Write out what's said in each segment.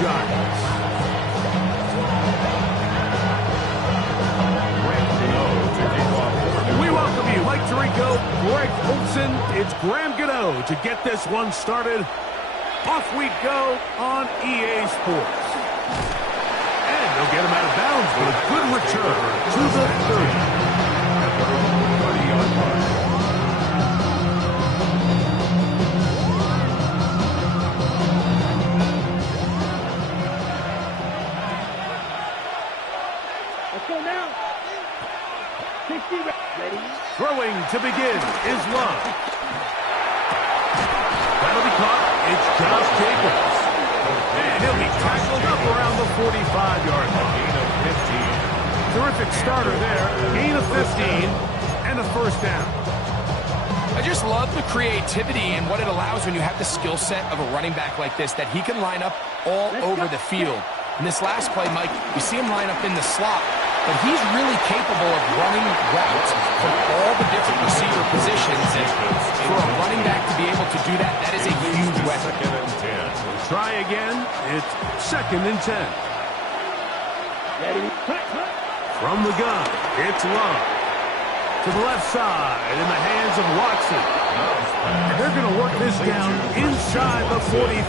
Giants. We welcome you, Mike Tirico, Greg Olson. It's Graham Gano to get this one started. Off we go on EA Sports. And they'll get him out of bounds with a good return to the 30. At their own 30-yard line. Let's go now. 60 ready. Throwing to begin is Love. That'll be caught. It's Josh Jacobs. And he'll be tackled up around the 45-yard line. Gain of 15. Terrific starter there. Gain of 15 and a first down. I just love the creativity and what it allows when you have the skill set of a running back like this, that he can line up all over the field. In this last play, Mike, you see him line up in the slot, but he's really capable of running routes from all the different receiver positions. And for a running back to be able to do that, that is a huge weapon. Try again. It's 2nd and 10. Ready. From the gun, it's Love. To the left side in the hands of Watson. And they're going to work this down inside the 45.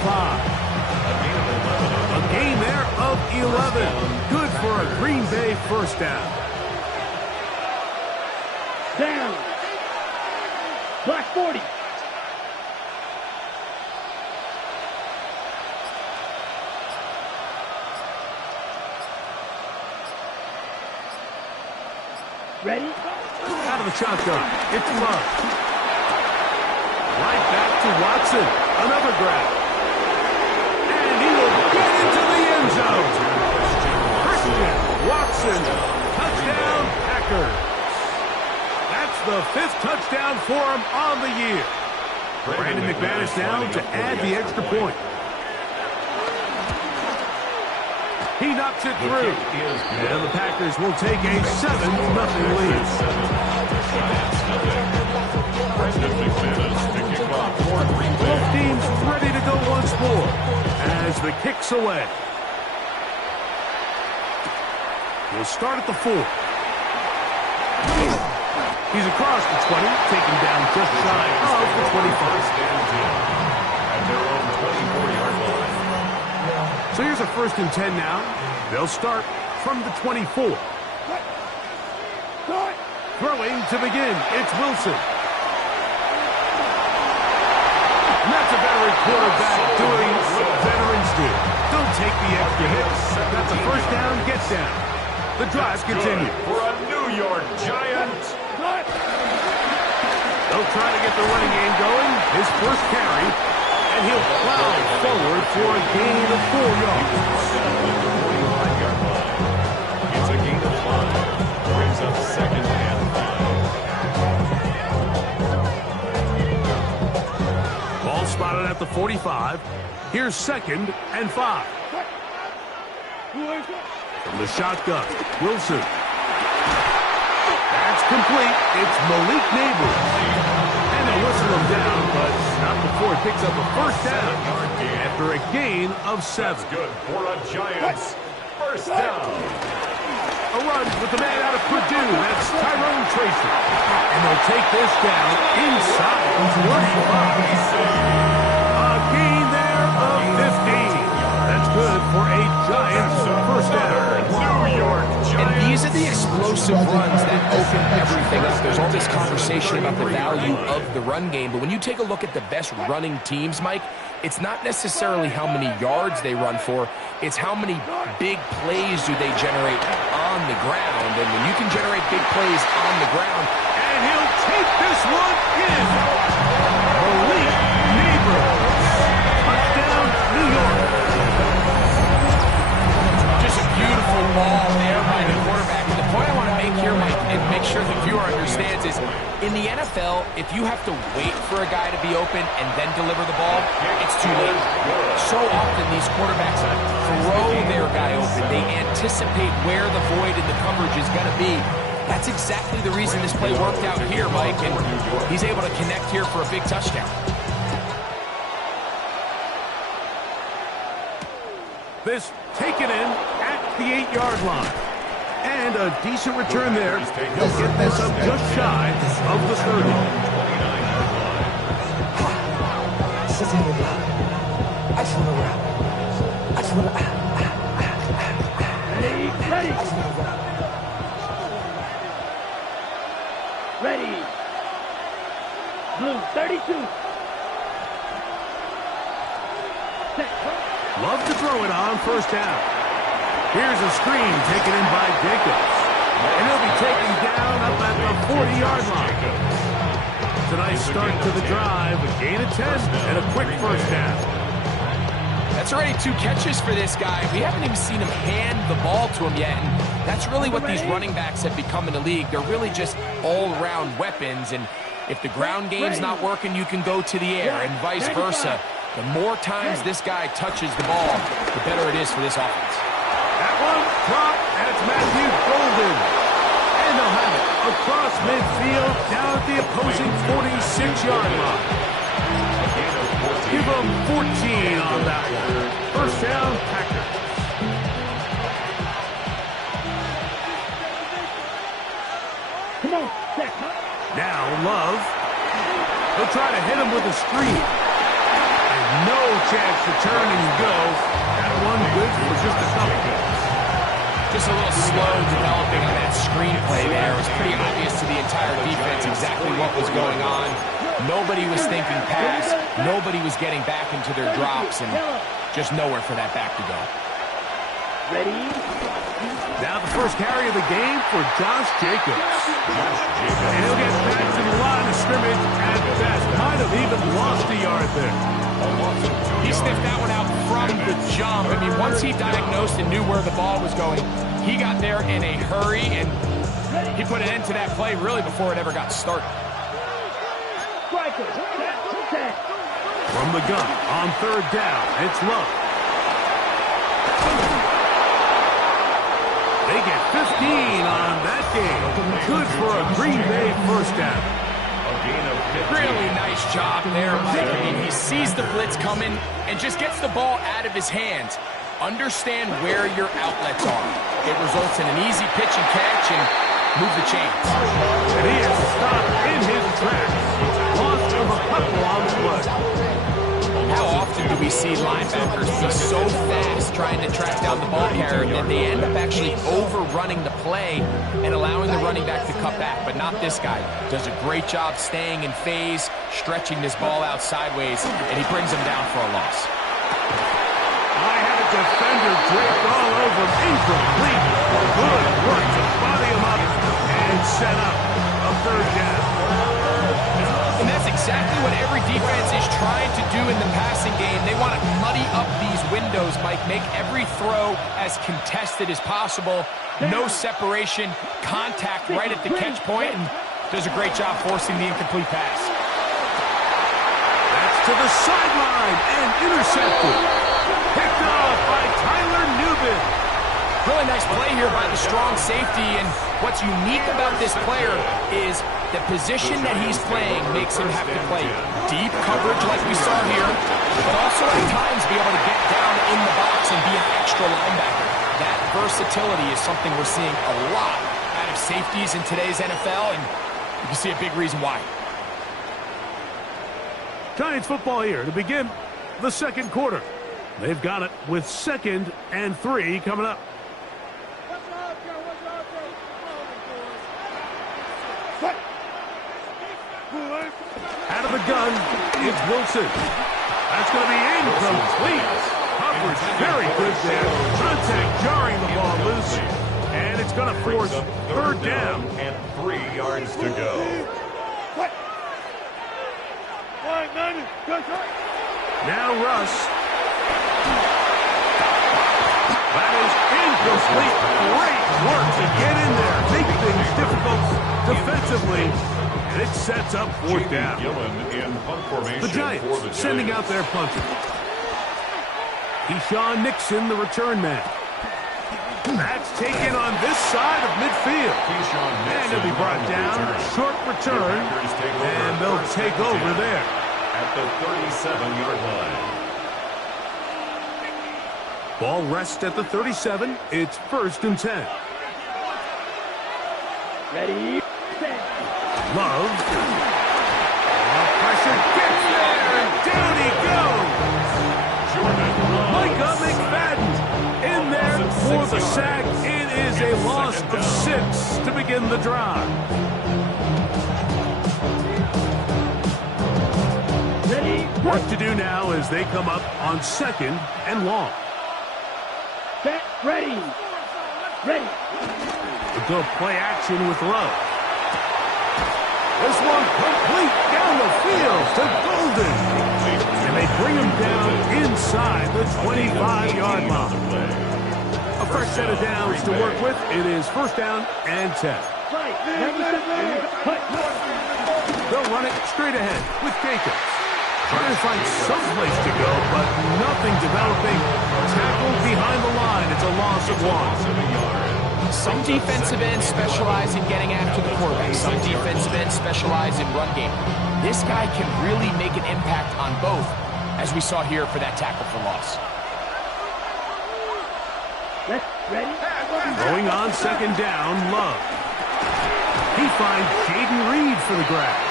A gain there of 11. Good for a Green Bay first down. Down. Black 40. Ready? Out of the shotgun, it's Love. Right back to Watson. Another grab. And he will get into the end zone. Christian Watson. Touchdown, Packers. That's the 5th touchdown for him on the year. Brandon McManus down to add the extra point. He knocks it through. And the Packers will take a 7-0 lead. Both teams ready to go once more as the kick's away. We'll start at the 4. He's across the 20, taken down just shy of the 25. At their own 24-yard line. So here's a 1st and 10 now. They'll start from the 24. Throwing to begin. It's Wilson. And that's a veteran quarterback doing what veterans do. Don't take the extra hits. That's a first down, get down. The drive continues. For a New York Giant. They'll try to get the running game going. His first carry. And he'll plow forward for a gain of 4 yards. It's a gain of 5. Brings up 2nd and 5. Ball spotted at the 45. Here's 2nd and 5. From the shotgun, Wilson. That's complete. It's Malik Neighbors. And they'll whistle him down, but not before he picks up a first down after a gain of 7. That's good for a Giants first down. A run with the man out of Purdue. That's Tyrone Tracy. And they'll take this down inside the 35. A gain there of 15. That's good for a Giants first down. New York Giants. And these are the explosive runs that open everything up. There's all this conversation about the value of the run game, but when you take a look at the best running teams, Mike, it's not necessarily how many yards they run for, it's how many big plays do they generate on the ground. And when you can generate big plays on the ground, and he'll take this one in. Malik Neighbors. Touchdown, New York. Just a beautiful ball there by the quarterback. And the point I want to make here, Mike, and make sure the viewer understands is, in the NFL, if you have to wait for a guy to be open and then deliver the ball, it's too late. So often these quarterbacks throw their guy open. They anticipate where the void in the coverage is going to be. That's exactly the reason this play worked out here, Mike, and he's able to connect here for a big touchdown. This taken in at the 8-yard line. And a decent return there. He'll get this up just shy of the 30. Ready. Blue 32. Set. Love to throw it on first down. Here's a screen taken in by Jacobs. And he'll be taken down up at the 40-yard line. It's a nice start to the drive. A gain of 10 and a quick first down. That's already 2 catches for this guy. We haven't even seen him hand the ball to him yet. And that's really what these running backs have become in the league. They're really just all-around weapons. And if the ground game's not working, you can go to the air and vice versa. The more times this guy touches the ball, the better it is for this offense. That one dropped, and it's Matthew Golden. And they'll have it across midfield down at the opposing 46-yard line. Give them 14 on that one. First down, Packers. Come on, set. Now Love. He'll try to hit him with a screen. And no chance to turn and go. That one good for just a couple. Just a little slow developing on that screenplay there. It was pretty obvious to the entire defense exactly what was going on. Nobody was thinking pass. Nobody was getting back into their drops, and just nowhere for that back to go. Ready. Now the first carry of the game for Josh Jacobs. And he'll get back to the line of scrimmage at best. Might have even lost a yard there. He sniffed that one out from the jump. I mean, once he diagnosed and knew where the ball was going, he got there in a hurry, and he put an end to that play really before it ever got started. From the gun on third down, it's Love. They get 15 on that game. Good for a Green Bay first down. Really nice job there, Mike. I mean, he sees the blitz coming and just gets the ball out of his hands. Understand where your outlets are. It results in an easy pitch and catch and move the chains. And he is stopped in his tracks. Loss of a couple on the play. How often do we see linebackers be so fast trying to track down the ball carrier that they end up actually overrunning the play and allowing the running back to cut back? But not this guy. Does a great job staying in phase, stretching this ball out sideways, and he brings him down for a loss. I had a defender draped all over him. Incomplete. Good work to body him up and set up a third down. And that's exactly what every defense is trying to do in the passing game. They want to muddy up these windows, Mike, make every throw as contested as possible. No separation, contact right at the catch point, and does a great job forcing the incomplete pass. That's to the sideline and intercepted. Picked off by Tyler Newman. Really nice play here by the strong safety, and what's unique about this player is the position that he's playing makes him have to play deep coverage like we saw here, but also at times be able to get down in the box and be an extra linebacker. That versatility is something we're seeing a lot out of safeties in today's NFL, and you can see a big reason why. Giants football here to begin the second quarter. They've got it with 2nd and 3 coming up. Out of the gun, it's Wilson. That's going to be incomplete. Coverage very good there. Contact jarring the ball loose. And it's going to force third down. And 3 yards to go. Now Russ. That is incomplete. Great work to get in there. Make things difficult defensively. And it sets up fourth down. The Giants sending out their punter. Keyshawn Nixon, the return man. That's taken on this side of midfield. And he'll be brought down. Short return. And they'll take over there. At the 37-yard line. Ball rests at the 37. It's 1st and 10. Ready, set. Love. Pressure gets there, and down he goes. Micah McFadden in there for the sack. It is a loss of 6 to begin the drive. Ready, What to do now as they come up on 2nd and long. set, ready. Ready. A good play action with Love. This one complete down the field to Golden. And they bring him down inside the 25-yard line. A fresh set of downs to work with. It is 1st down and 10. Right. Cut. They'll run it straight ahead with Jacobs. Trying to find some place to go, but nothing developing. Tackled behind the line. It's a loss of 1. Some defensive ends specialize in getting after the quarterback. Some defensive ends specialize in run game. This guy can really make an impact on both, as we saw here for that tackle for loss. Ready. Going on 2nd down, Love. He finds Jaden Reed for the grab.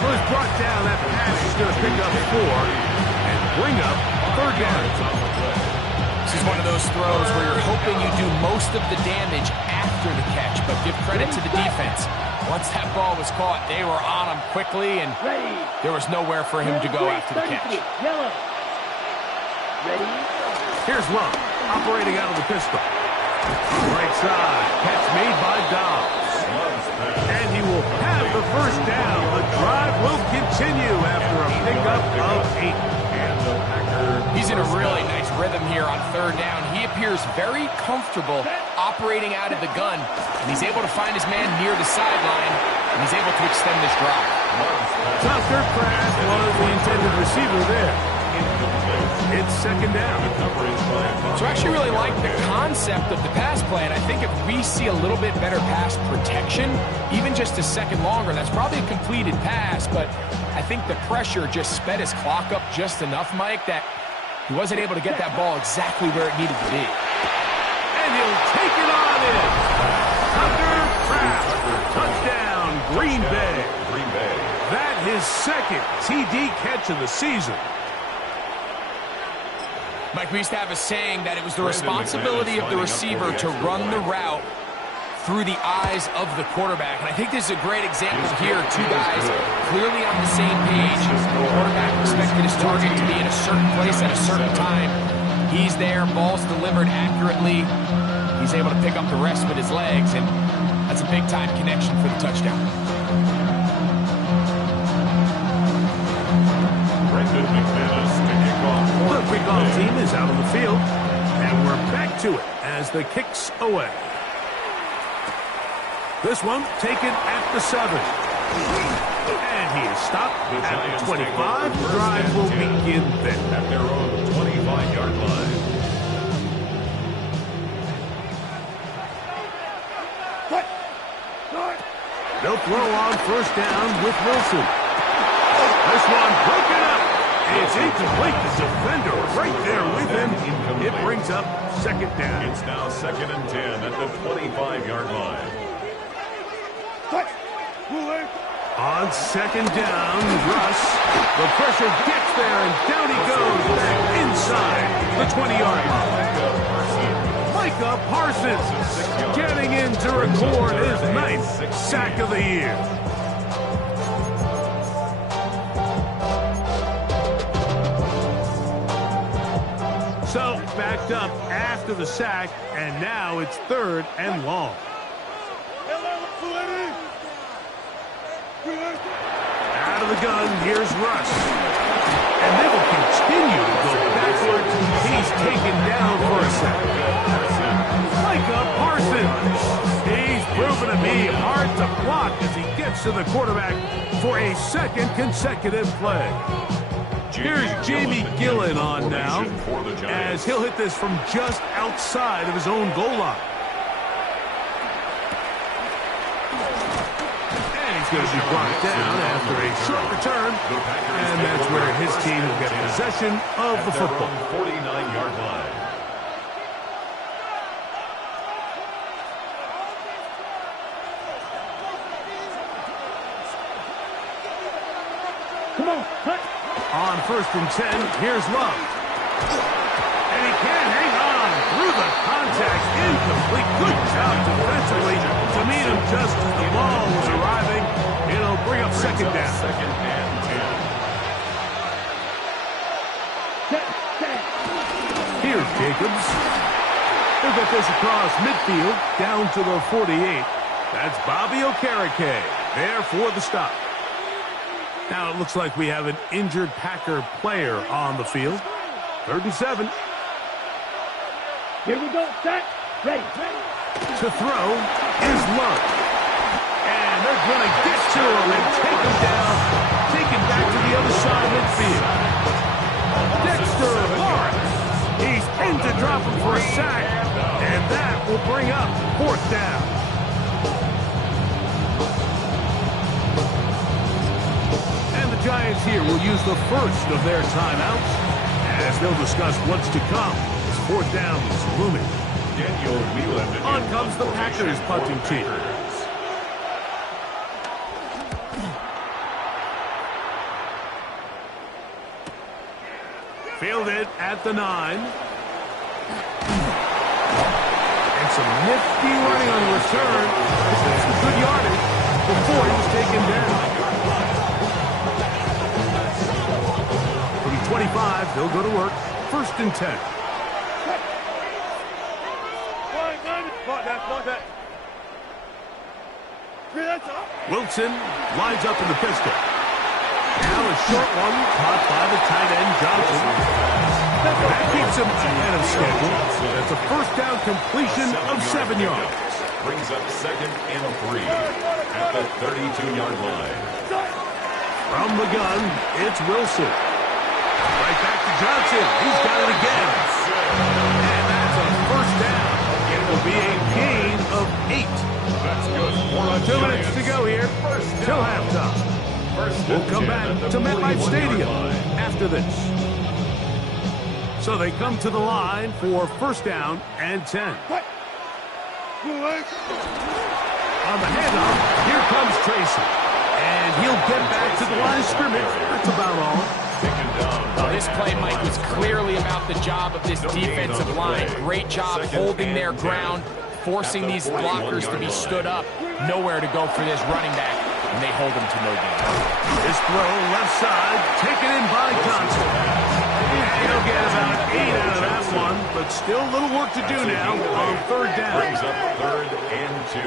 Was brought down. That pass is going to pick up 4 and bring up 3rd down. This is one of those throws where you're hoping you do most of the damage after the catch, but give credit to the defense. Once that ball was caught, they were on him quickly, and Ready. there was nowhere for him to go after the catch. Yellow. Ready. Here's Love, operating out of the pistol. Right side, catch made by Dobbs. And he will have the 1st down. The drive will continue after a pickup of 8. He's in a really nice rhythm here on 3rd down. He appears very comfortable operating out of the gun, and he's able to find his man near the sideline, and he's able to extend this drive. Tucker Craft was the intended receiver there. It's 2nd down. So I actually really like the concept of the pass play, and I think if we see a little bit better pass protection, even just a second longer, that's probably a completed pass, but I think the pressure just sped his clock up just enough, Mike, that he wasn't able to get that ball exactly where it needed to be. And he'll take it on in. Tucker Craft. Touchdown, Green Bay. That his 2nd TD catch of the season. Mike, we used to have a saying that it was the responsibility of the receiver to run the route through the eyes of the quarterback. And I think this is a great example here. 2 guys clearly on the same page. The quarterback expected his target to be in a certain place at a certain time. He's there, ball's delivered accurately. He's able to pick up the rest with his legs, and that's a big-time connection for the touchdown. The kickoff team is out on the field, and we're back to it as the kick's away. This one taken at the 7. And he is stopped at the 25. The drive will begin then. At their own 25-yard line. They'll throw on 1st down with Wilson. This one broken up. It's incomplete. The defender right there with him. It brings up 2nd down. It's now 2nd and 10 at the 25-yard line. On 2nd down, Russ. The pressure gets there, and down he goes back inside the 20-yard line. Micah Parsons getting in to record his 9th sack of the year. So, backed up after the sack, and now it's 3rd and long. Out of the gun, here's Russ. And they will continue to go backwards. He's taken down for a sack. Micah Parsons. He's proven to be hard to block as he gets to the quarterback for a 2nd consecutive play. Here's Jamie Gillen on now, as he'll hit this from just outside of his own goal line. Going to be brought down after a short return, and that's where his team will get possession of the football. 49-yard line. On 1st and 10, here's Love. And he can't hang on through the contact. Incomplete. Good job defensively to meet him just as the ball was arriving. It'll bring up 2nd down. 2nd and 10. Here's Jacobs. He'll get this across midfield down to the 48. That's Bobby Okereke there for the stop. Now it looks like we have an injured Packer player on the field. 3rd and 7. Here we go. Set. Ready. To throw is Love. And they're going to get to him and take him down. Take him back to the other side of midfield. Dexter Lawrence. He's in to drop him for a sack. And that will bring up 4th down. And the Giants here will use the first of their timeouts as they'll discuss what's to come as 4th down is looming. Daniel Whelan. On comes the Packers punting team. Fielded at the 9. And some nifty running on the return. That's some good yardage before he was taken down. From 25, they'll go to work. 1st and 10. Wilson lines up in the pistol. Now a short one caught by the tight end Johnson. That keeps him ahead of schedule. That's a 1st down completion of 7 yards. Brings up 2nd and 3 at the 32-yard line. From the gun, it's Wilson. Right back to Johnson. He's got it again. And that's a 1st down. It will be a gain of 8. That's good for a 2 minutes to go here till halftime. We'll come back to MetLife Stadium after this. So they come to the line for 1st down and 10. On the handoff, here comes Tracy. And he'll get back to the line of scrimmage. That's about all. Well, this play, Mike, was clearly about the job of this defensive line. Great job holding their ground, forcing these blockers to be stood up. Nowhere to go for this running back, and they hold him to no gain. This throw left side, taken in by Johnson. And he'll get about 8 out of that one, but still a little work to do now on 3rd down. Brings up 3rd and 2.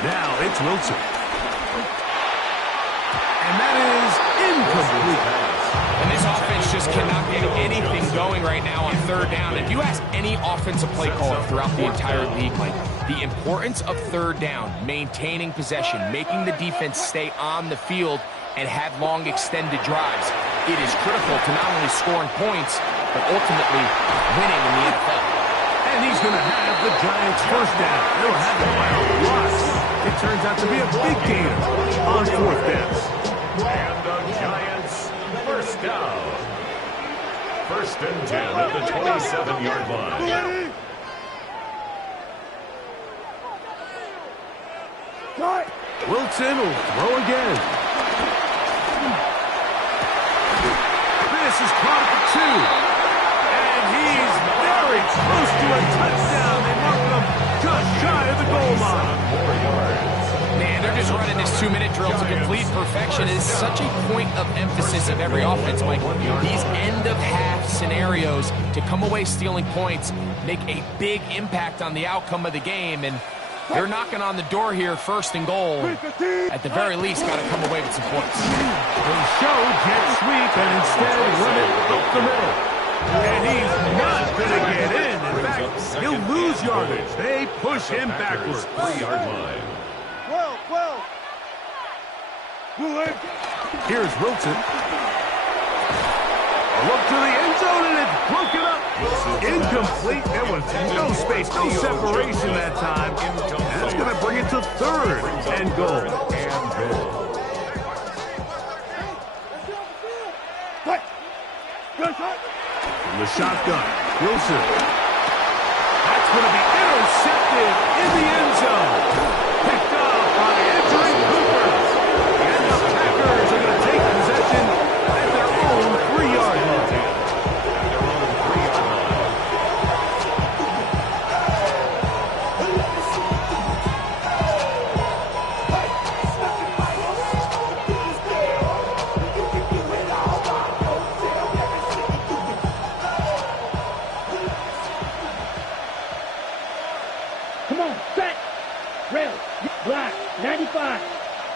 Now it's Wilson. And that is incomplete. And this offense just cannot get anything going right now on 3rd down. If you ask any offensive play caller throughout the entire league, Mike, the importance of 3rd down, maintaining possession, making the defense stay on the field, and have long extended drives, it is critical to not only scoring points, but ultimately winning in the NFL. And he's going to have the Giants' 1st down. They'll have it by a lot. It turns out to be a big gainer on 4th down. And the Giants' 1st down. 1st and 10 at the 27-yard line. Wilson will throw again. This is caught for 2. And he's very close to a touchdown. They mark him just shy of the goal line. 4 yards. Man, they're just running this 2-minute drill to complete perfection. It is such a point of emphasis of every offense, Mike. These end-of-half scenarios to come away stealing points make a big impact on the outcome of the game, and they're knocking on the door here, 1st and goal. At the very least, got to come away with some points. They show jet sweep and instead run it up the middle. And he's not going to get in. In fact, he'll lose yardage. They push him backwards. 3-yard line. Here's Wilson. A look to the end zone, and it's broken up. Incomplete. There was no space, no separation that time. That's going to bring it to 3rd and goal. From the shotgun, Wilson. That's going to be intercepted in the end zone.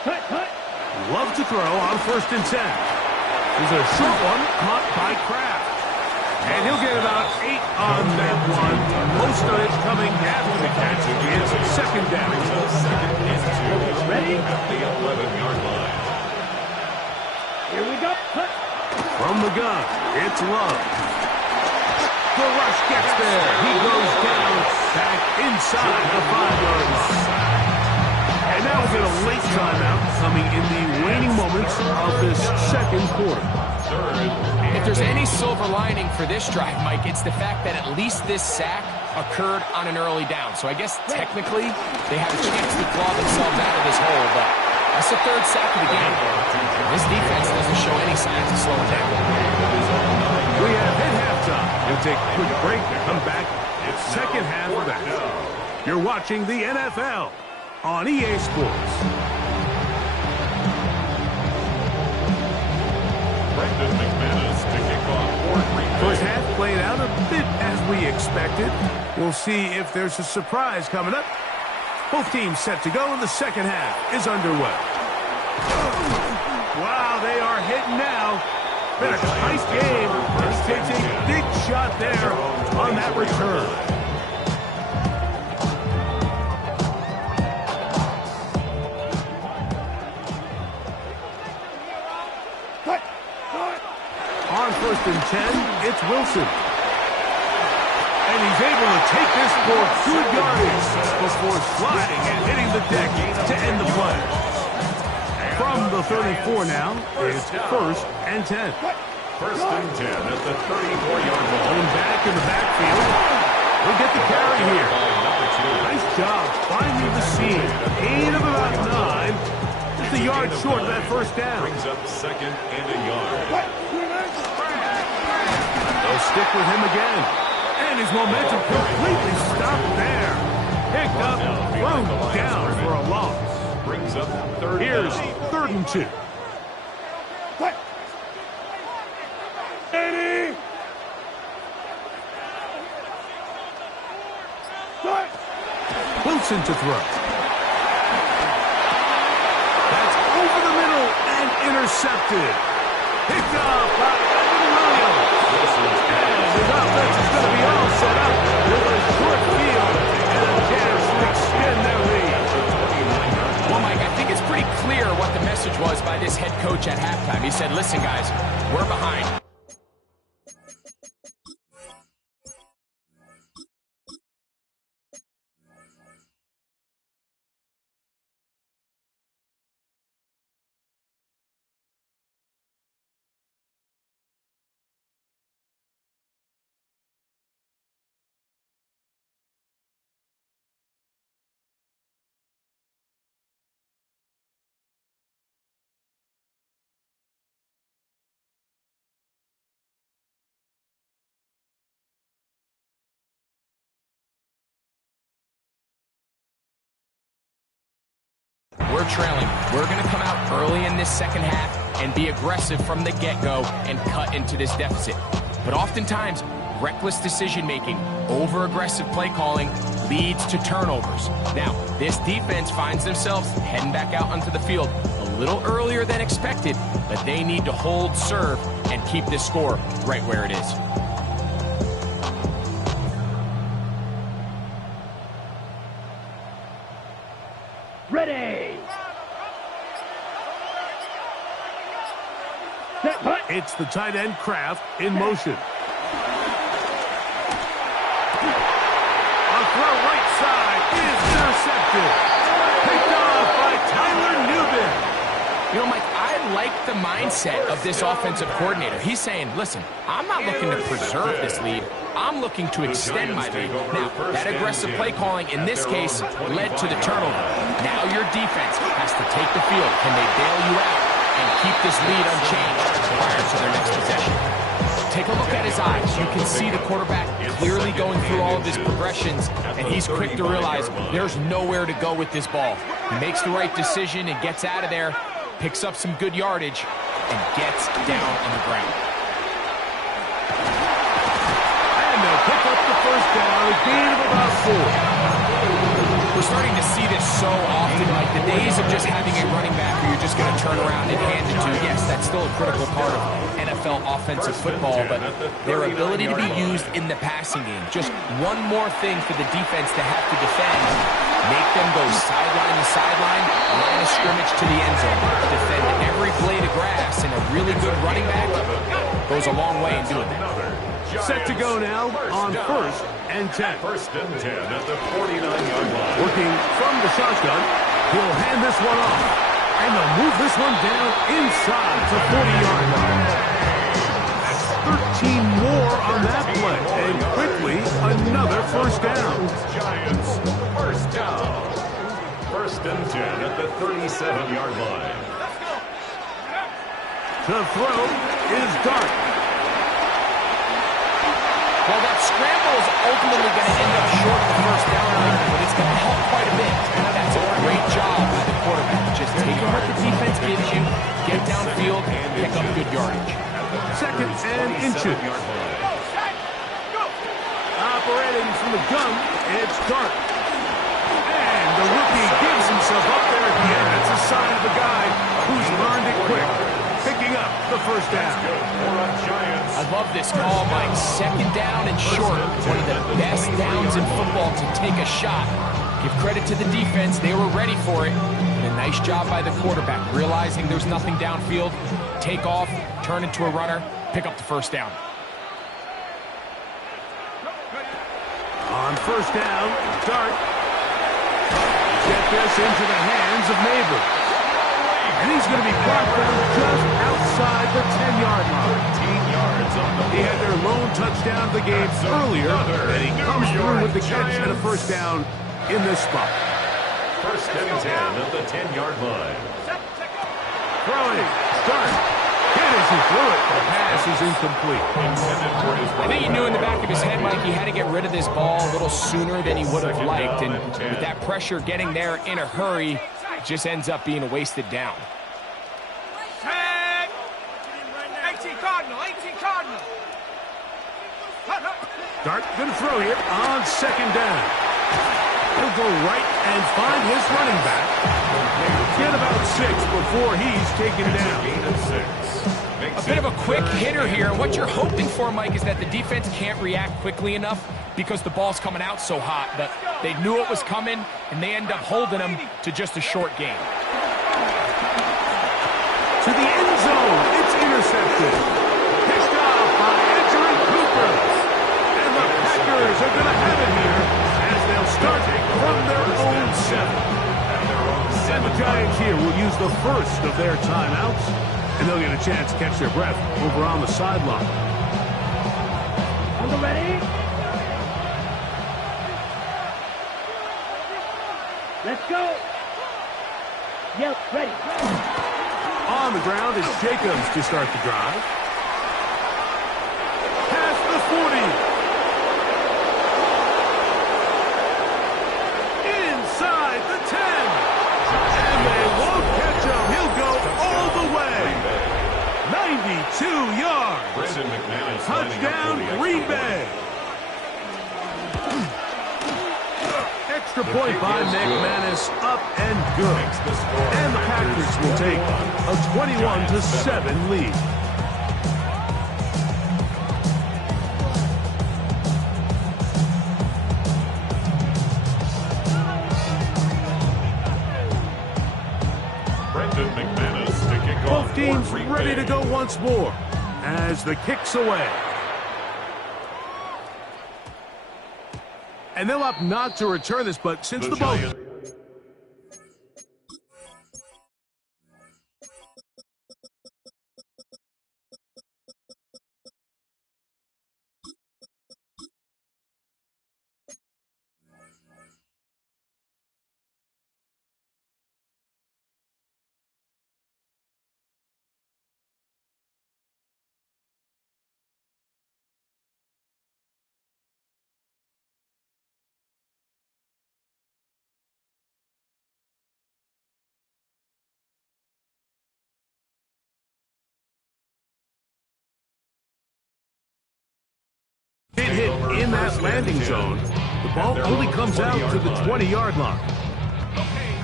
Cut. Love to throw on 1st and 10. Here's a short one caught by Kraft. And he'll get about 8 on that one. Most of it coming after the catch. It's 2nd down. Ready? At the 11-yard line. Here we go. Cut. From the gun, it's Love. The rush gets there. He goes down back inside the 5-yard line. And now we'll get a late timeout coming in the waning moments of this 2nd quarter. If there's any silver lining for this drive, Mike, it's the fact that at least this sack occurred on an early down. So I guess technically they have a chance to claw themselves out of this hole, but that's the 3rd sack of the game. This defense doesn't show any signs of slowing down. We have hit halftime. We'll take a quick break and come back. It's 2nd half of that. You're watching the NFL on EA Sports. First half played out a bit as we expected. We'll see if there's a surprise coming up. Both teams set to go, and the 2nd half is underway. Wow, they are hitting now. Been a tight game, and he takes a big shot there on that return. On 1st and 10, it's Wilson. And he's able to take this for good yardage before sliding and hitting the deck to end the play. From the 34 now, it's 1st and 10. 1st and 10 at the 34-yard line. Going back in the backfield. He'll get the carry here. Nice job finding the seam. Gain of about 9. Just a yard short of that 1st down. Brings up 2nd and a yard. They'll stick with him again. And his momentum completely stopped there. Picked up, thrown down for a loss. Brings up 3rd Here's down. 3rd and 2. Eddie! Wilson to throw. That's over the middle and intercepted. Picked up by Evan Williams. And his offense is going to be all set up with a short field and a chance to extend their lead. Well, Mike, I think it's pretty clear what the message was by this head coach at halftime. He said, listen, guys, we're behind. We're trailing. We're going to come out early in this 2nd half and be aggressive from the get-go and cut into this deficit. But oftentimes, reckless decision-making, over-aggressive play calling leads to turnovers. Now, this defense finds themselves heading back out onto the field a little earlier than expected, but they need to hold serve and keep this score right where it is. Ready. Set, cut. It's the tight end Kraft in motion. A throw right side is intercepted. Picked off by Tyler Newman. You know, Mike, I like the mindset of this offensive coordinator. He's saying, listen, I'm not looking to preserve this lead. I'm looking to extend my lead. Now, that aggressive play calling in this case led to the turnover. Now your defense has to take the field. Can they bail you out and keep this lead unchanged prior to their next possession? Take a look at his eyes. You can see the quarterback clearly going through all of his progressions, and he's quick to realize there's nowhere to go with this ball. He makes the right decision and gets out of there, picks up some good yardage, and gets down on the ground. And they'll pick up the 1st down, a gain of about 4. We're starting to see this so often, like the days of just having a running back turn around and hand it to. Yes, that's still a critical part of NFL offensive football, but their ability to be used in the passing game. Just one more thing for the defense to have to defend. Make them go sideline to sideline, line of scrimmage to the end zone. Defend every blade of grass, and a really good running back goes a long way in doing that. Set to go now on 1st and 10. 1st and 10 at the 49-yard line. Working from the shotgun, he'll hand this one off. And they'll move this one down inside the 40-yard line. That's 13 more on that play. And quickly, another first down. Giants, first down. 1st and 10 at the 37-yard line. The throw is Dart. Well, that scramble is ultimately going to end up short of the first down line, but it's going to help quite a bit. That's a great job by the quarterback. Just taking what the defense gives you, get downfield, and pick up good yardage. 2nd and inches. Operating from the gun, it's Dart. And the rookie gives himself up there at the end. That's a sign of a guy who's learned it quick. Picking up the first down. I love this call, Mike. 2nd down and short. One of the best downs in football to take a shot. Give credit to the defense. They were ready for it. And a nice job by the quarterback, realizing there's nothing downfield. Take off, turn into a runner, pick up the first down. On 1st down, Dart. Get this into the hands of Neighbor. And he's going to be brought down just outside the 10-yard line. 13 yards on the He had their lone touchdown of the game earlier, and he comes through with the catch and a first down in this spot. 1st and 10 at the 10-yard line. Throwing, Dart. Hit as he threw it. The pass is incomplete. I think he knew in the back of his head, Mike, he had to get rid of this ball a little sooner than he would have liked. And with that pressure getting there in a hurry, it just ends up being a wasted down. 18 Cardinal, 18 Cardinal. Dart going to throw here on 2nd down. He'll go right and find his running back. Get about 6 before he's taken down. A bit of a quick hitter here. And what you're hoping for, Mike, is that the defense can't react quickly enough because the ball's coming out so hot. But they knew it was coming, and they end up holding him to just a short gain. To the end zone, it's intercepted. Picked off by Edgerrin Cooper. And the Packers are going to have it here as they'll start from their own 7. And the Giants here will use the first of their timeouts, and they'll get a chance to catch their breath over on the sideline. On the ready? Let's go. Yep, ready. On the ground is Jacobs to start the drive. Past the 40. Inside the 10. And they won't catch him. He'll go all the way. 92 yards. Touchdown, Green Bay. Extra point by McManus, up and good. And the Packers will take a 21-7 lead. Both teams ready to go once more as the kick's away. And they'll opt not to return this, but since the ball... hit in that landing zone. The ball only comes out to the 20-yard line.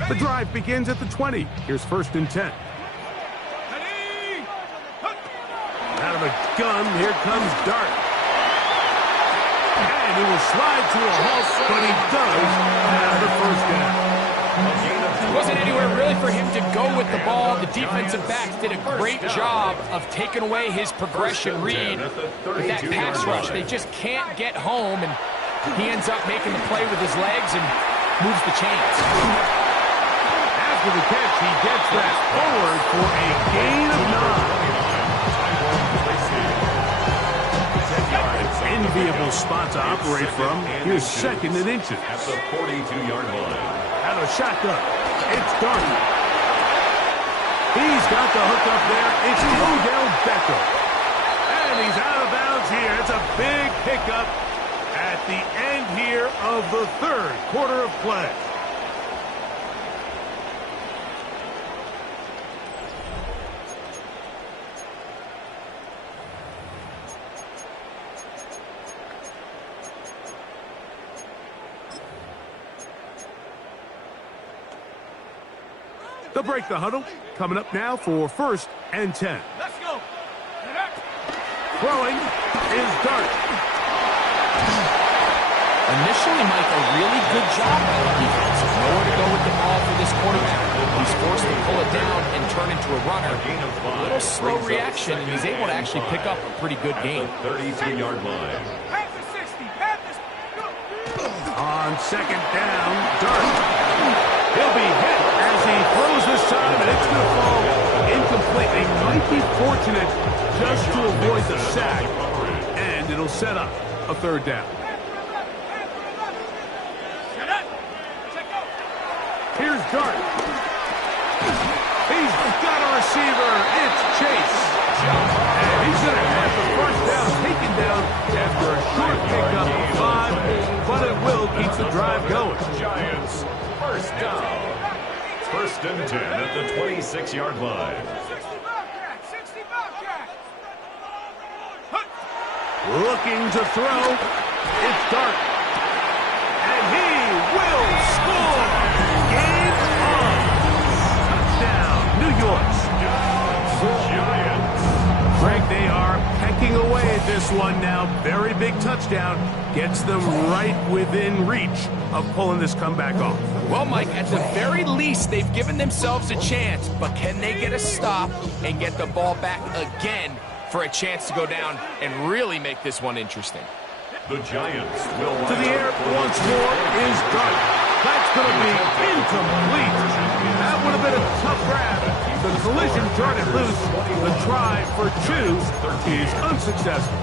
The drive begins at the 20. Here's 1st and 10. of a gun. Here comes Dart. And he will slide to a halt, but he does have the first down. It wasn't anywhere really for him to go with the ball. The defensive backs did a great job of taking away his progression read with that pass rush. They just can't get home, and he ends up making the play with his legs and moves the chains. After the catch, he gets that forward for a gain of 9. Enviable spot to operate from. Here's second and inches. At the 42-yard line. Out of shotgun. It's Dart. He's got the hook up there. It's Odell Beckham. And he's out of bounds here. It's a big pickup at the end here of the third quarter of play. They'll break the huddle. Coming up now for 1st and 10. Let's go. Throwing is Dart. Initially, Mike, a really good job by the defense. Nowhere to go with the ball for this quarterback. He's forced to pull it down and turn into a runner. A little slow reaction, and he's able to actually pick up a pretty good game. 32-yard line. Panthers 60. Panthers. On second down, Dart. He'll be hit as he throws this time, and it's going to fall incomplete. They might be fortunate just to avoid the sack, and it'll set up a third down. Here's Dart. He's got a receiver. It's Chase. And he's going to have the first down taken down after a short pickup of 5, but it will keep the drive going. Giants, first down. 1st and 10 at the 26-yard line. 60 Bobcat. 60 Bobcat. Looking to throw. It's Dart. And he will score. Game on. Touchdown, New York. Giants. Greg, they are pecking away at this one now. Very big touchdown. Gets them right within reach of pulling this comeback off. Well, Mike, at the very least, they've given themselves a chance, but can they get a stop and get the ball back again for a chance to go down and really make this one interesting? The Giants will To the air once more is Dart. That's going to be incomplete. That would have been a tough grab. The collision darted loose. The try for 2 is unsuccessful.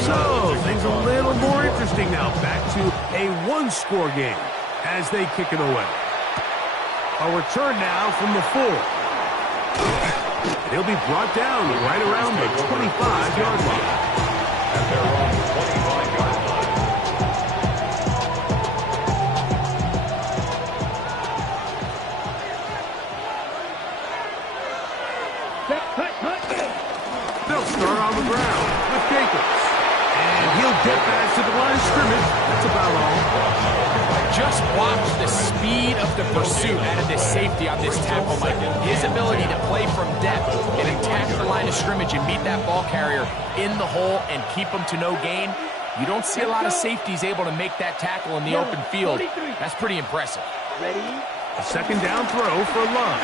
So, things a little more interesting now. Back to a one-score game as they kick it away. A return now from the 4. He'll be brought down right around the 25-yard line. And they're on the 25-yard line. They'll start on the ground with Jacobs. And he'll get back to the line of scrimmage. That's about all. Just watch the speed of the pursuit out of this safety on this tackle, Mike. His ability to play from depth and attack the line of scrimmage and meet that ball carrier in the hole and keep him to no gain. You don't see a lot of safeties able to make that tackle in the open field. That's pretty impressive. Ready? A second down throw for Love.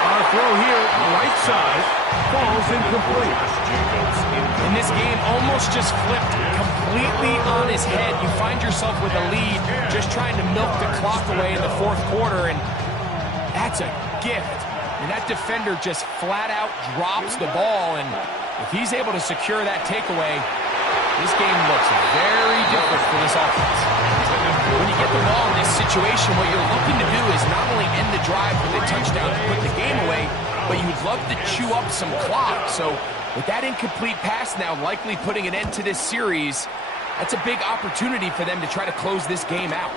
On a throw here, right side, falls incomplete. And this game almost just flipped completely on his head. You find yourself with a lead, just trying to milk the clock away in the 4th quarter, and that's a gift. And that defender just flat out drops the ball, and if he's able to secure that takeaway, this game looks very different for this offense. When you get the ball in this situation, what you're looking to do is not only end the drive with a touchdown to put the game away, but you'd love to chew up some clock. So with that incomplete pass now likely putting an end to this series, that's a big opportunity for them to try to close this game out.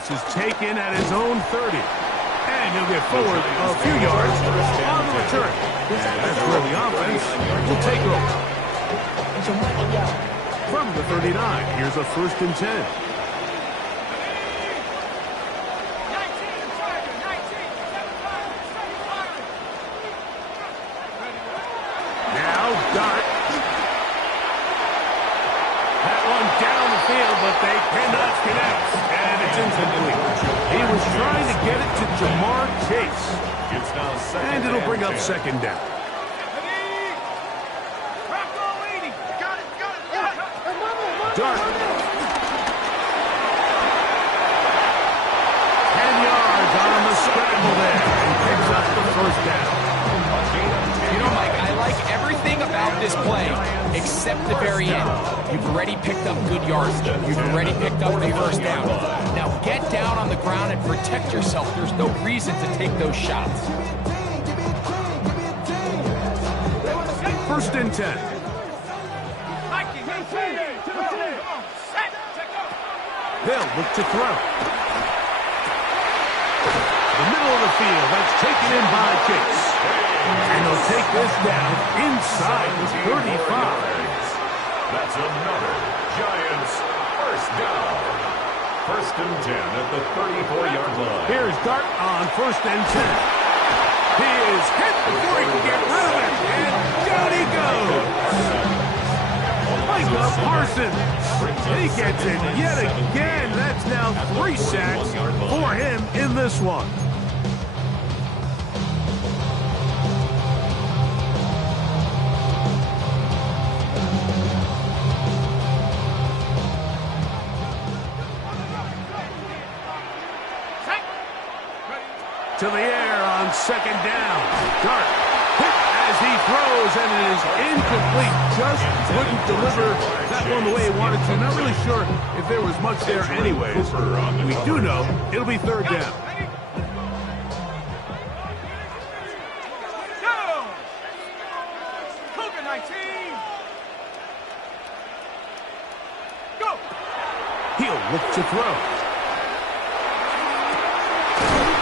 This is taken at his own 30. And he'll get forward a few yards on the return. And that's where the offense will take over. From the 39, here's a 1st and 10. Now, Dart. That one down the field, but they cannot connect. And it's incomplete. He was trying to get it to Jamar Chase. And it'll bring up 2nd down. Dart. 10 yards on the scramble there. And picks up the 1st down. You know, Mike, I like everything about this play except the very end. You've already picked up good yards. You've already picked up the 1st down. Now get down on the ground and protect yourself. There's no reason to take those shots. 1st and 10. They'll look to throw. The middle of the field, that's taken in by Chase. And they'll take this down inside the 35. That's another Giants 1st down. 1st and 10 at the 34-yard line. Here's Dart on 1st and 10. He is hit before he can get rid of it. And down he goes. Micah Parsons. He gets it yet again. That's now 3 sacks for him in this one. To the air on 2nd down. Dart hit as he throws, and it is incomplete. Just couldn't deliver that one the way he wanted to. Not really sure if there was much there anyways. We do know it'll be 3rd down. He'll look to throw.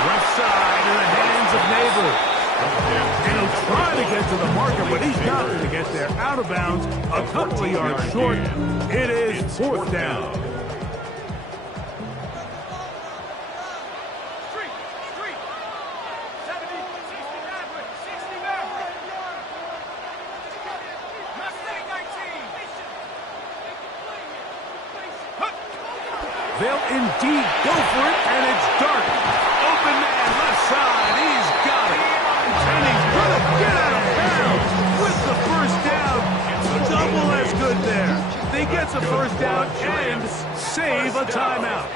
Left side in the hands of Neighbors. And he'll try to get to the marker, but he's not going to get there. Out of bounds, a couple of yards short. It is 4th down. They'll indeed go for it, and it's Dart. Open man, left side, he's got it. And he's going to get out of bounds with the 1st down. Double as good there. They get the 1st down and save a timeout.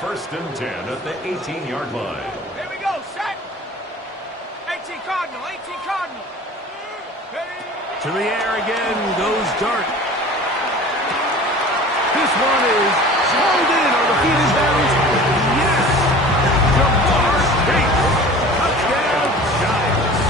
1st and 10 at the 18-yard line. Here we go, set. 18 Cardinal, 18 Cardinal. To the air again goes Dart. This one is hauled in on the feet and downs. Yes! Jamar Chase. Touchdown, Giants.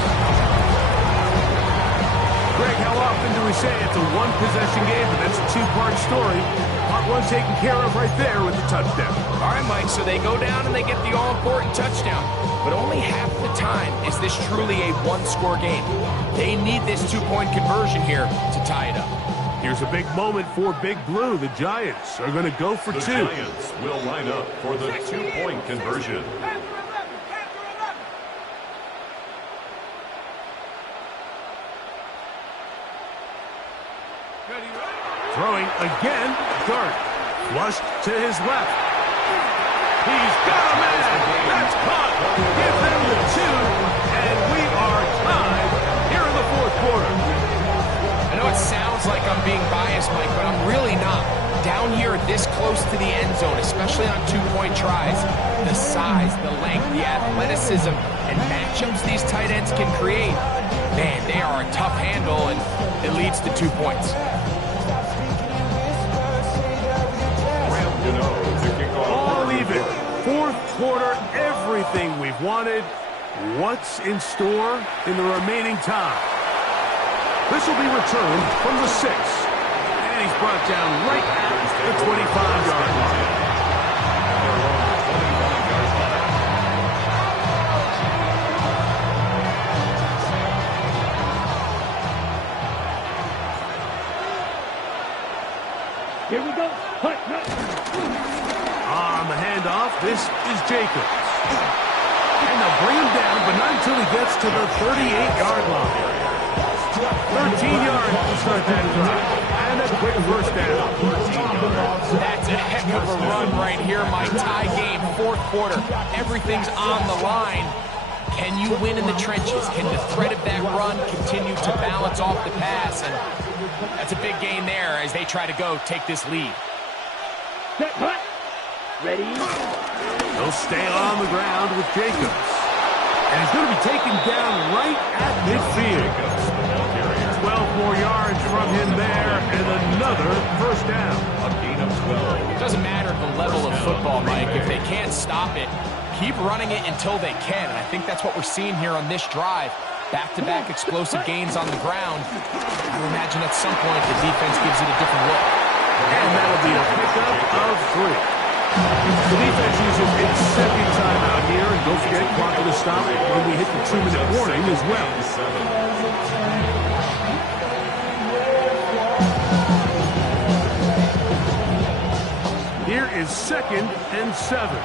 Greg, how often do we say it's a one-possession game, but that's a 2-part story? Part 1 taken care of right there with the touchdown. All right, Mike, so they go down and they get the all-important touchdown. But only half the time is this truly a 1-score game. They need this 2-point conversion here to tie it up. Here's a big moment for Big Blue. The Giants are going to go for 2. The Giants will line up for the 2-point conversion. Throwing again, Dart. Flushed to his left. He's got a man. That's caught. Give them the 2, and we are tied here in the 4th quarter. I know it sounds like I'm being biased, Mike, but I'm really not. Down here this close to the end zone, especially on 2-point tries, the size, the length, the athleticism, and matchups these tight ends can create, man, they are a tough handle, and it leads to 2 points. All even. 4th quarter, everything we've wanted. What's in store in the remaining time? This will be returned from the 6. And he's brought down right at the 25-yard line. Here we go. Hut. On the handoff, this is Jacobs. And they'll bring him down, but not until he gets to the 38-yard line. 13 yards to start that drive. And a quick first down. That's a heck of a run right here, Mike. Tie game, fourth quarter. Everything's on the line. Can you win in the trenches? Can the threat of that run continue to balance off the pass? And that's a big gain there as they try to take this lead. Set, hut. Ready. He'll stay on the ground with Jacobs. And he's going to be taken down right at midfield. 12 more yards from him there, and another first down. A gain of 12. It doesn't matter the level of football, Mike. If they can't stop it, keep running it until they can. And I think that's what we're seeing here on this drive. Back-to-back explosive gains on the ground. I would imagine at some point the defense gives it a different look. And that'll be a pickup of 3. The defense uses its second timeout here, and don't forget, clock to stop when we hit the 2-minute warning as well. Here is 2nd and 7.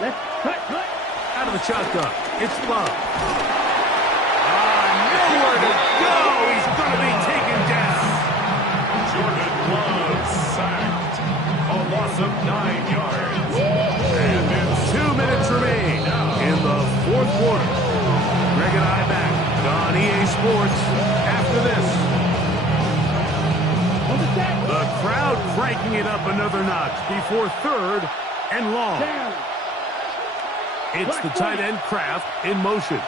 Let's cut. Out of the shotgun, it's Love. Nowhere to go. He's going to be taken down. Jordan Love sacked. A loss of 9 yards. And it's 2 minutes remain in the fourth quarter. Greg and I back on EA Sports after this. The crowd cranking it up another notch before 3rd and long. It's the tight end Kraft in motion.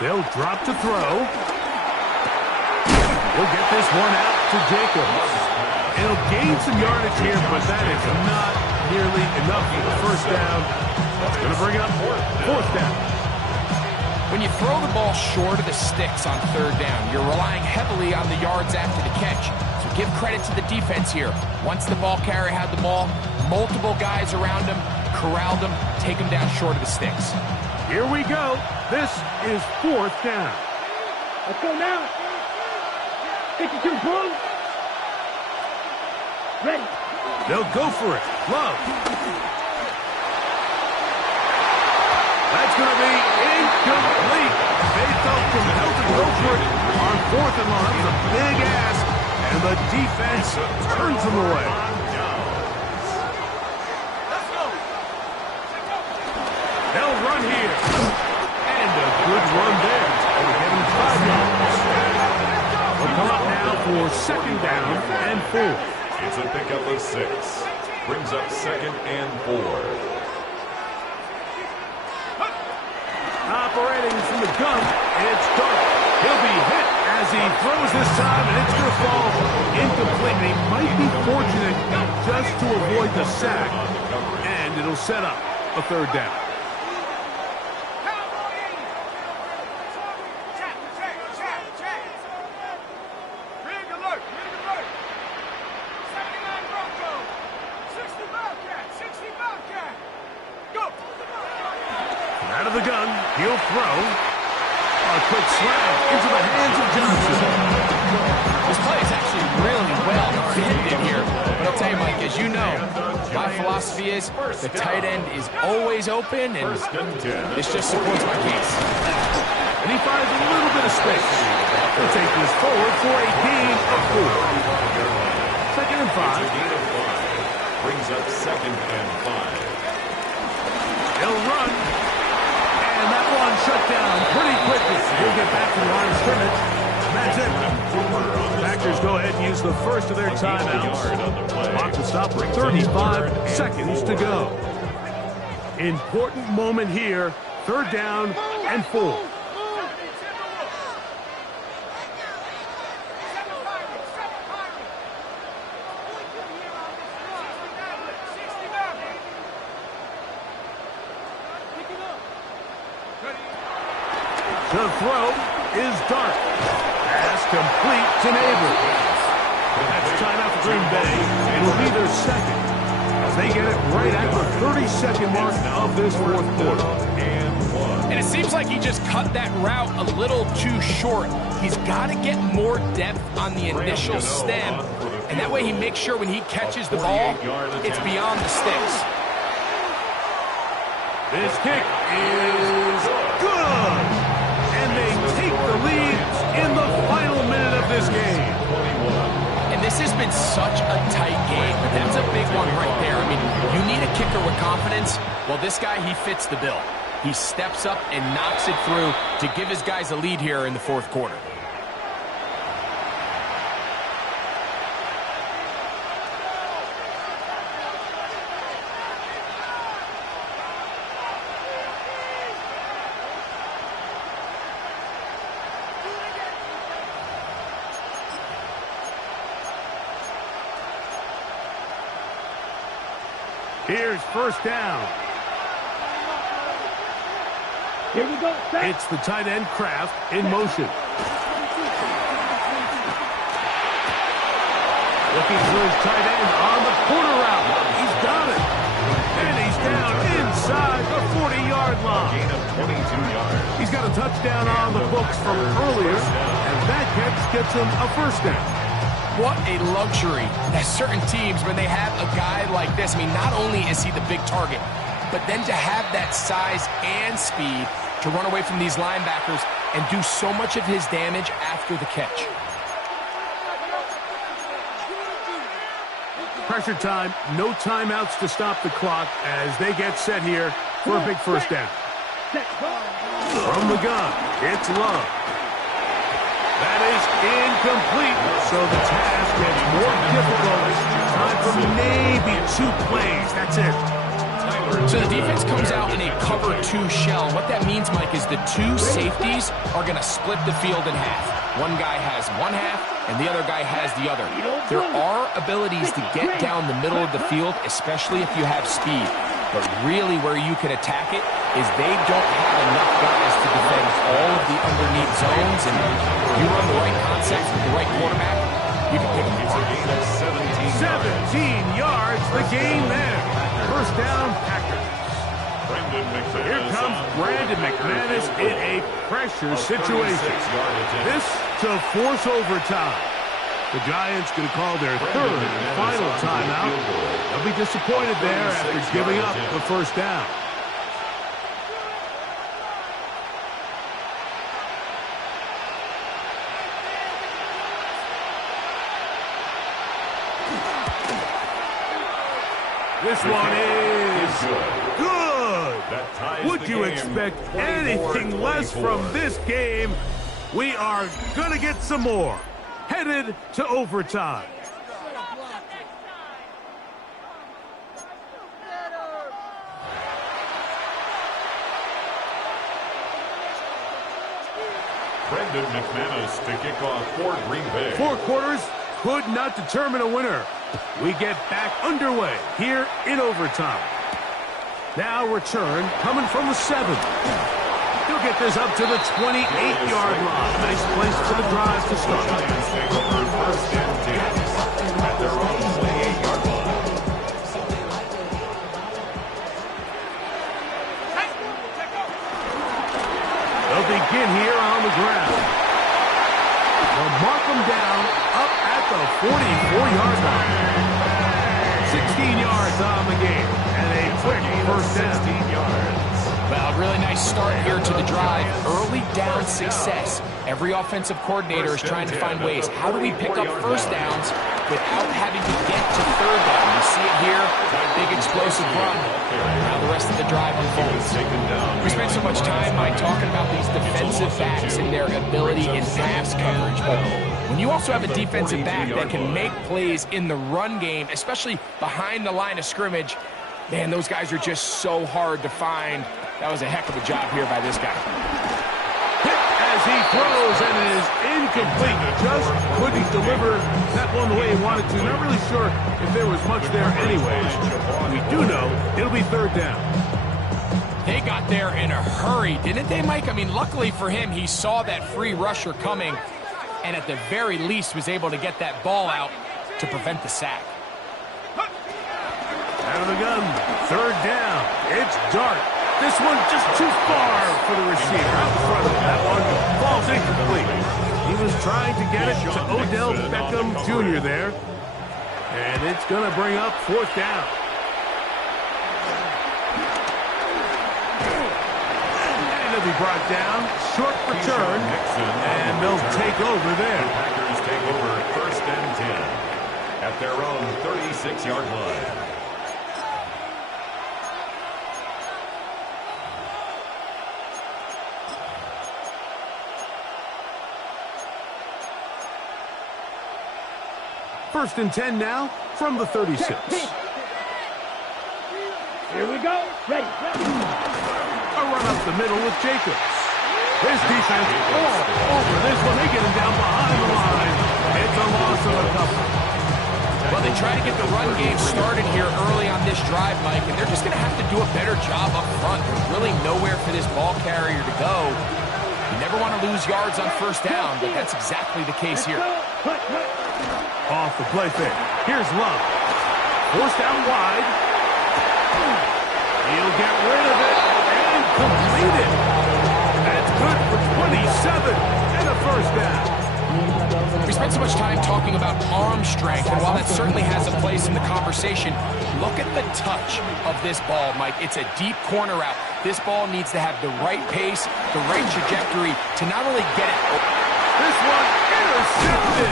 They'll drop to throw. He'll get this one out to Jacobs. He'll gain some yardage here, but that is not nearly enough for the first down. That's going to bring up 4th down. When you throw the ball short of the sticks on 3rd down, you're relying heavily on the yards after the catch. So give credit to the defense here. Once the ball carrier had the ball, multiple guys around him, corralled him, take him down short of the sticks. Here we go. This is 4th down. Let's go now. 52 Bulls. Ready. They'll go for it. Love. That's going to be incomplete. They felt compelled to go for it on 4th and long. That was a big ask, and the defense turns them away. They'll run here. And a good run there. They're getting 5 yards. We'll come up now for 2nd down and 4. It's a pickup of 6. Brings up 2nd and 4. Operating from the gun, it's Dark. He'll be hit as he throws this time, and it's going to fall incomplete. He might be fortunate just to avoid the sack, and it'll set up a 3rd down. Out of the gun, he'll throw. A quick slam into the hands of Johnson. This play is actually really well defended here. But I'll tell you, Mike, as you know, my philosophy is the tight end is always open, and this just supports my case. And he finds a little bit of space. He'll take this forward for a gain of 4. 2nd and 5. Brings up 2nd and 5. He'll run. And that one shut down pretty quickly. He'll get back to the line of scrimmage. That's it. Packers go ahead and use the first of their timeouts. Clock to stop with 35 seconds to go. Important moment here. 3rd down and 4. The throw is Dark. Pass complete to Neighbors. That's timeout for Green Bay. It'll be their 2nd as they get it right at the 30-second mark of this 4th quarter. And it seems like he just cut that route a little too short. He he's got to get more depth on the initial stem, and that way he makes sure when he catches the ball, it's beyond the sticks. This kick is good! And they take the lead in the final minute of this game. And this has been such a tight game, but that's a big one right there. I mean, you need a kicker with confidence. Well, this guy, he fits the bill. He steps up and knocks it through to give his guys a lead here in the fourth quarter. Here's first down. Here we go. Set. It's the tight end Kraft in motion. Looking for his tight end on the corner route. He's got it. And he's down inside the 40-yard line. Gain of 22 yards. He's got a touchdown on the books from earlier, and that catch gets him a first down. What a luxury that certain teams, when they have a guy like this, I mean, not only is he the big target, but then to have that size and speed to run away from these linebackers and do so much of his damage after the catch. Pressure time, no timeouts to stop the clock as they get set here for a big first down. From the gun, it's Love. That is incomplete, so the task gets more difficult. Time for maybe 2 plays. That's it. So the defense comes out in a cover 2 shell. What that means, Mike, is the 2 safeties are going to split the field in half. One guy has one half, and the other guy has the other. There are abilities to get down the middle of the field, especially if you have speed. But really where you can attack it is they don't have enough guys to defend all of the underneath zones, and you run the right concepts with the right quarterback, you can pick them apart. 17 yards, the gain there. First down, Packers. Here comes Brandon McManus in a pressure situation. This to force overtime. The Giants going to call their third and final timeout. They'll be disappointed there after giving up the first down. This one is good. Would you expect anything less from this game? We are going to get some more. Headed to overtime. Brandon McManus to kick off for Green Bay. 4 quarters could not determine a winner. We get back underway here in overtime. Now return coming from the 7. He'll get this up to the 28-yard line. Nice place for the drive to start. Giants take over first and 10 at their own 28-yard line. They'll begin here on the ground. They'll mark them down up at the 44-yard line. 16 yards on the game, and a quick first down. 16 yards. Well, really nice start here to the drive. Early down success. Every offensive coordinator is trying to find ways. How do we pick up first downs without having to get to third down? You see it here, big explosive run. Now the rest of the drive unfolds. We spent so much time, Mike, talking about these defensive backs and their ability in pass coverage. But when you also have a defensive back that can make plays in the run game, especially behind the line of scrimmage, man, those guys are just so hard to find. That was a heck of a job here by this guy. Hit as he throws, and it is incomplete. Just couldn't deliver that one the way he wanted to. Not really sure if there was much there anyways. We do know it'll be third down. They got there in a hurry, didn't they, Mike? I mean, luckily for him, he saw that free rusher coming, and at the very least was able to get that ball out to prevent the sack. Out of the gun, third down. It's Dart. This one just too far for the receiver. Out in front of him. That one falls incomplete. He was trying to get it to Odell Beckham Jr. there. And it's going to bring up 4th down. And it'll be brought down. Short return. And they'll take over there. The Packers take over 1st and 10 at their own 36-yard line. First and 10 now from the 36. Here we go. Ready. A run up the middle with Jacobs. His defense all over this one. They get him down behind the line. It's a loss of a couple. Well, they try to get the run game started here early on this drive, Mike, and they're just going to have to do a better job up front. There's really nowhere for this ball carrier to go. You never want to lose yards on 1st down, but that's exactly the case here. Off the play fake. Here's Love. Forced out wide. He'll get rid of it and complete it. That's good for 27 and a 1st down. We spent so much time talking about arm strength, and while that certainly has a place in the conversation, look at the touch of this ball, Mike. It's a deep corner route. This ball needs to have the right pace, the right trajectory to not only get it. This one intercepted.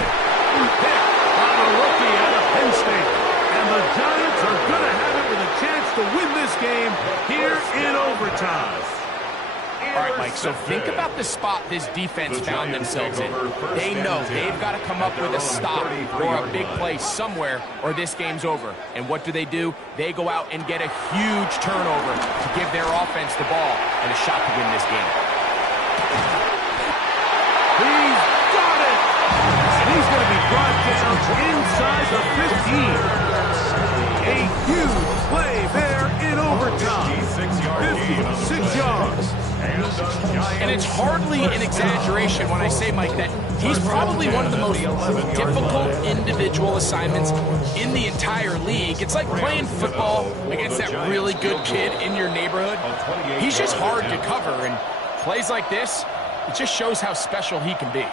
Hit on a rookie out of Penn State. And the Giants are going to have it with a chance to win this game here in overtime. All right, Mike, so think about the spot this defense found themselves in. They know they've got to come up with a stop or a big play somewhere or this game's over. And what do? They go out and get a huge turnover to give their offense the ball and a shot to win this game. He's got it! And he's going to be brought down inside the 15. A huge play there in overtime. 56 yards. And it's hardly an exaggeration when I say, Mike, that he's probably one of the most difficult individual assignments in the entire league. It's like playing football against that really good kid in your neighborhood. He's just hard to cover, and plays like this, it just shows how special he can be.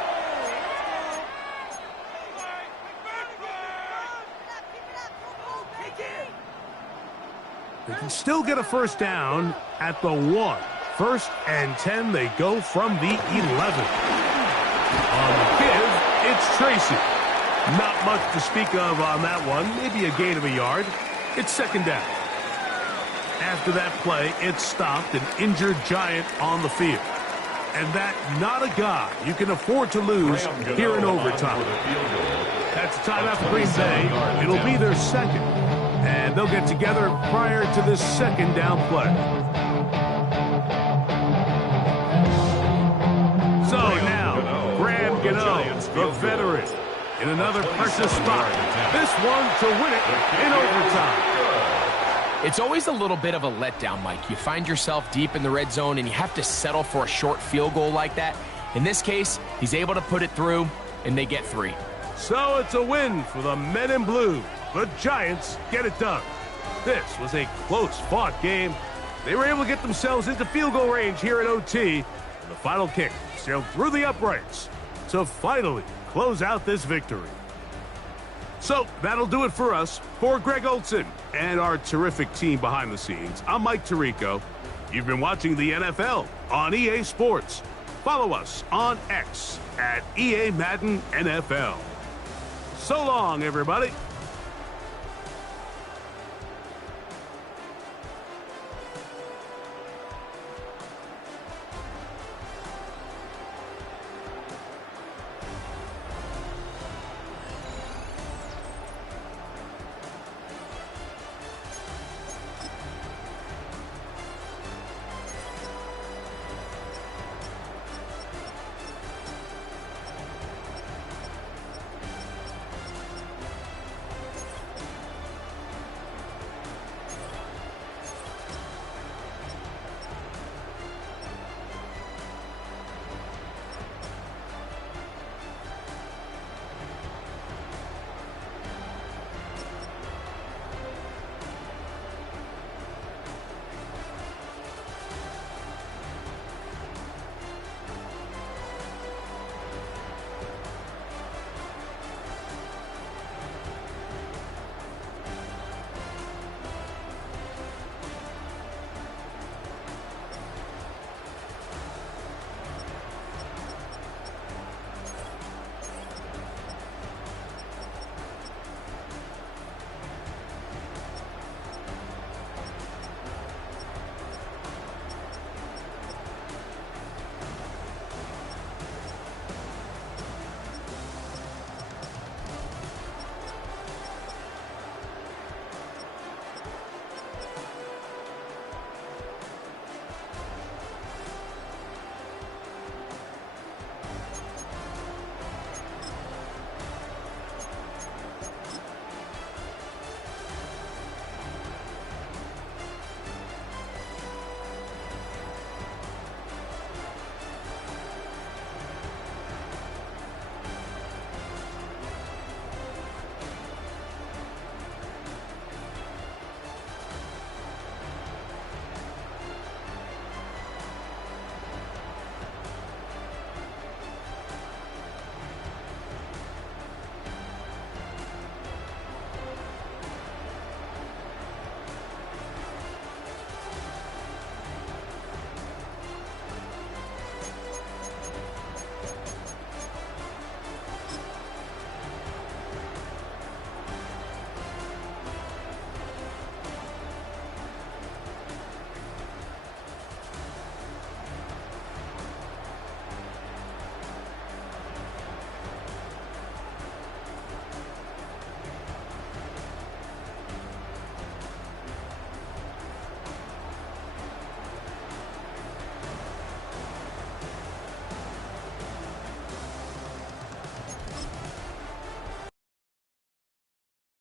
They can still get a 1st down at the 1. 1st and 10, they go from the 11. On the give, it's Tracy. Not much to speak of on that one. Maybe a gain of a yard. It's 2nd down. After that play, it stopped an injured Giant on the field. And that not a guy you can afford to lose here in overtime. That's a timeout for Green Bay. It'll be their 2nd. And they'll get together prior to this 2nd down play. So now, Graham Gano, the veteran, in another precious spot. This one to win it in overtime. It's always a little bit of a letdown, Mike. You find yourself deep in the red zone and you have to settle for a short field goal like that. In this case, he's able to put it through, and they get 3. So it's a win for the men in blue. The Giants get it done. This was a close-fought game. They were able to get themselves into field goal range here at OT. And the final kick sailed through the uprights to finally close out this victory. So that'll do it for us. For Greg Olson and our terrific team behind the scenes, I'm Mike Tirico. You've been watching the NFL on EA Sports. Follow us on X at EA Madden NFL. So long, everybody.